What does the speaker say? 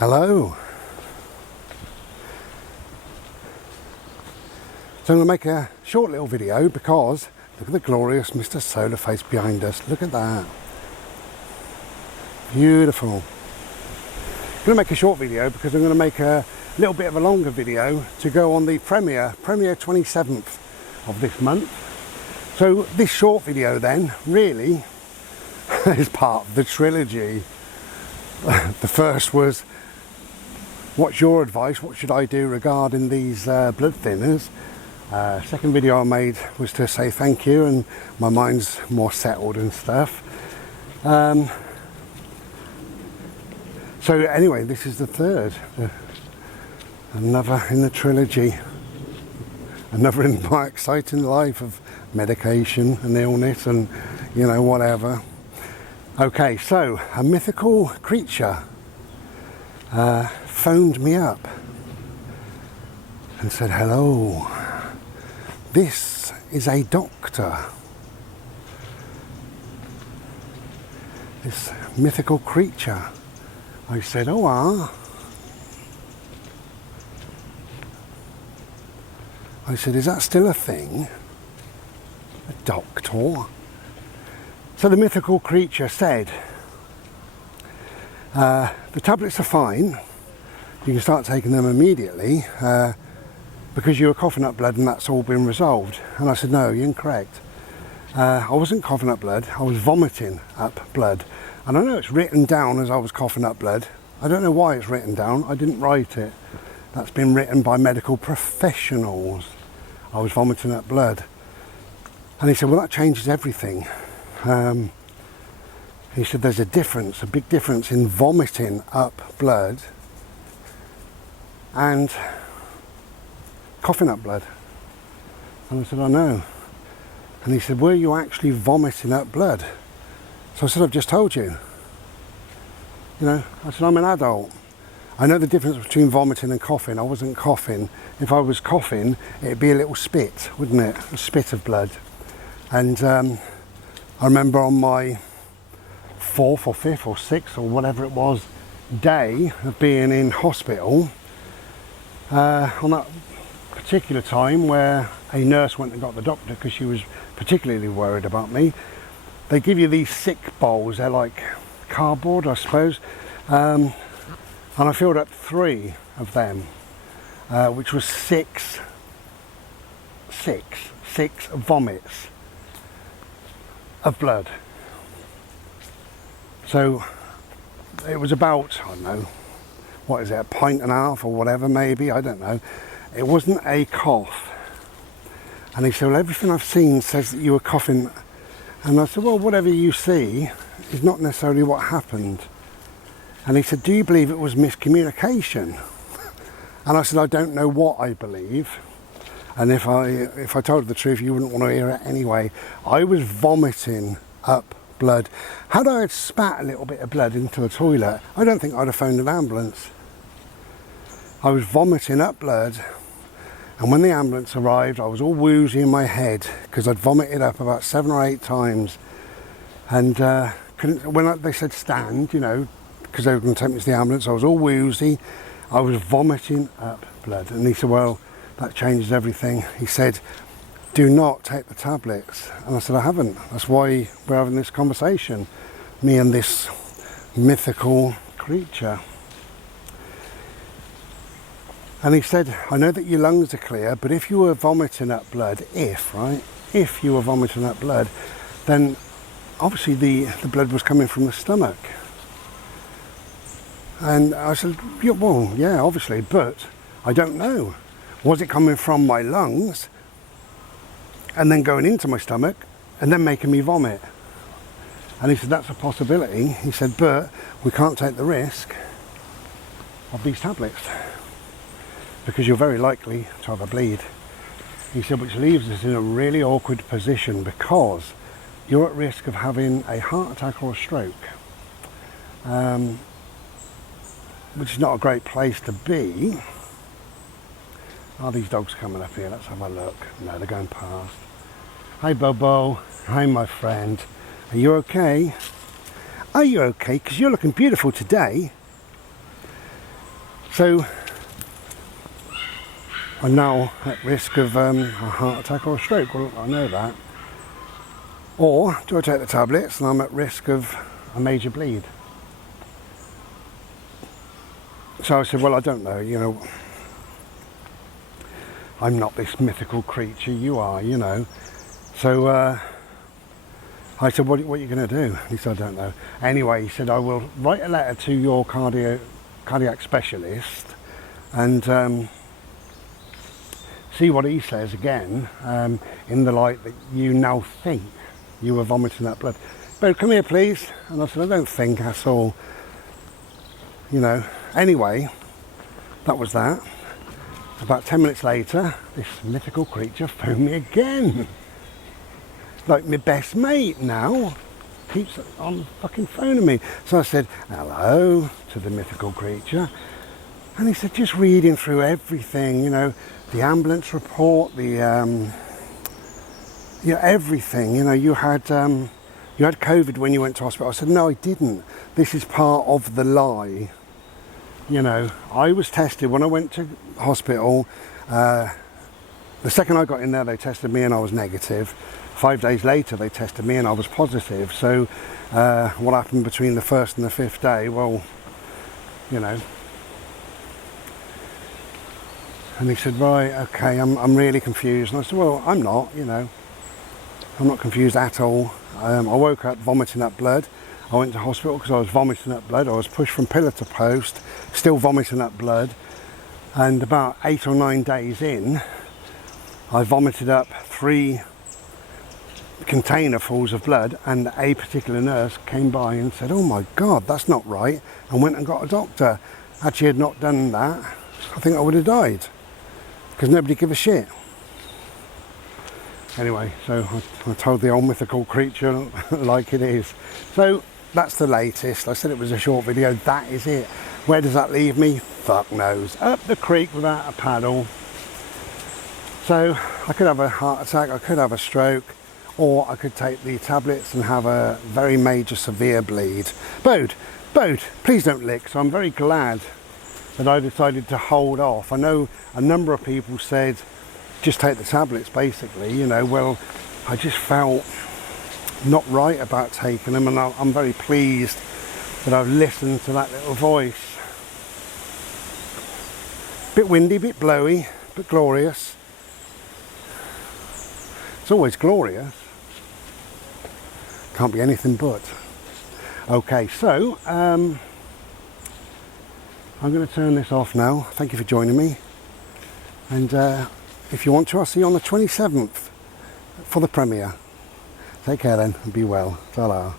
Hello. So I'm going to make a short little video because look at the glorious Mr. Solar Face behind us. Look at that. Beautiful. I'm going to make a short video because I'm going to make a little bit of a longer video to go on the premiere 27th of this month. So this short video then really is part of the trilogy. The first was, what's your advice? What should I do regarding these blood thinners? Second video I made was to say thank you, and my mind's more settled and stuff. So anyway, this is the third. Another in the trilogy. Another in my exciting life of medication and illness and, you know, whatever. Okay, so a mythical creature phoned me up and said, hello, this is a doctor. This mythical creature. I said, oh, I said, is that still a thing? A doctor? So the mythical creature said, the tablets are fine, you can start taking them immediately because you were coughing up blood and that's all been resolved. And I said, no, you're incorrect. I wasn't coughing up blood, I was vomiting up blood. And I know it's written down as I was coughing up blood. I don't know why it's written down, I didn't write it. That's been written by medical professionals. I was vomiting up blood. And he said, well, that changes everything. He said there's a difference, a big difference in vomiting up blood and coughing up blood. And I said, I know. And he said, were you actually vomiting up blood? So I said, I've just told you. You know, I said, I'm an adult. I know the difference between vomiting and coughing. I wasn't coughing. If I was coughing, it'd be a little spit, wouldn't it? A spit of blood. And I remember on my 4th or 5th or 6th or whatever it was day of being in hospital, on that particular time where a nurse went and got the doctor because she was particularly worried about me, they give you these sick bowls. They're like cardboard, I suppose, and I filled up 3 of them, which was six vomits of blood. So it was about, I don't know, what is it, a pint and a half or whatever, maybe, I don't know. It wasn't a cough. And he said, well, everything I've seen says that you were coughing. And I said, well, whatever you see is not necessarily what happened. And he said, do you believe it was miscommunication? And I said, I don't know what I believe. And if I told the truth, you wouldn't want to hear it anyway. I was vomiting up blood. Had I had spat a little bit of blood into the toilet, I don't think I'd have phoned an ambulance. I was vomiting up blood, and when the ambulance arrived, I was all woozy in my head because I'd vomited up about 7 or 8 times. And when they said stand, you know, because they were going to take me to the ambulance, I was all woozy. I was vomiting up blood. And he said, well, that changes everything. He said, do not take the tablets. And I said, I haven't. That's why we're having this conversation, me and this mythical creature. And he said, I know that your lungs are clear, but if you were vomiting up blood, if you were vomiting up blood, then obviously the blood was coming from the stomach. And I said, yeah, well, yeah, obviously, but I don't know. Was it coming from my lungs and then going into my stomach and then making me vomit? And he said, that's a possibility. He said, but we can't take the risk of these tablets because you're very likely to have a bleed. He said, which leaves us in a really awkward position because you're at risk of having a heart attack or a stroke, which is not a great place to be. Are these dogs coming up here? Let's have a look. No, they're going past. Hi, Bobo. Hi, my friend. Are you okay? Are you okay? Because you're looking beautiful today. So I'm now at risk of a heart attack or a stroke. Well, I know that. Or do I take the tablets and I'm at risk of a major bleed? So I said, well, I don't know, you know. I'm not this mythical creature, you are, you know. So I said, what are you going to do? He said, I don't know. Anyway, he said, I will write a letter to your cardiac specialist and see what he says again, in the light that you now think you were vomiting that blood. But come here, please. And I said, I don't think that's all, you know. Anyway, that was that. About 10 minutes later, this mythical creature phoned me again. Like my best mate now. Keeps on fucking phoning me. So I said, hello, to the mythical creature. And he said, just reading through everything, you know, the ambulance report, the, yeah, everything. You know, you had COVID when you went to hospital. I said, no, I didn't. This is part of the lie. You know, I was tested when I went to hospital. The second I got in there, they tested me and I was negative. 5 days later, they tested me and I was positive. So what happened between the first and the fifth day? Well, you know. And he said, right, okay, I'm really confused. And I said, well, I'm not, you know. I'm not confused at all. I woke up vomiting up blood. I went to hospital because I was vomiting up blood. I was pushed from pillar to post, still vomiting up blood. And about 8 or 9 days in, I vomited up 3 container-fulls of blood, and a particular nurse came by and said, oh my God, that's not right, and went and got a doctor. Had she had not done that, I think I would have died, because nobody gave a shit. Anyway, so I told the old mythical creature like it is. So that's the latest. I said it was a short video. That is it. Where does that leave me? Fuck knows. Up the creek without a paddle. So I could have a heart attack, I could have a stroke, or I could take the tablets and have a very major severe bleed. Bode, please don't lick. So I'm very glad that I decided to hold off. I know a number of people said, just take the tablets basically, you know. Well, I just felt not right about taking them, and I'm very pleased that I've listened to that little voice. Bit windy, bit blowy, but glorious. It's always glorious. Can't be anything but. Okay, so I'm going to turn this off now. Thank you for joining me. And if you want to, I'll see you on the 27th for the premiere. Take care then and be well. Ta-ra.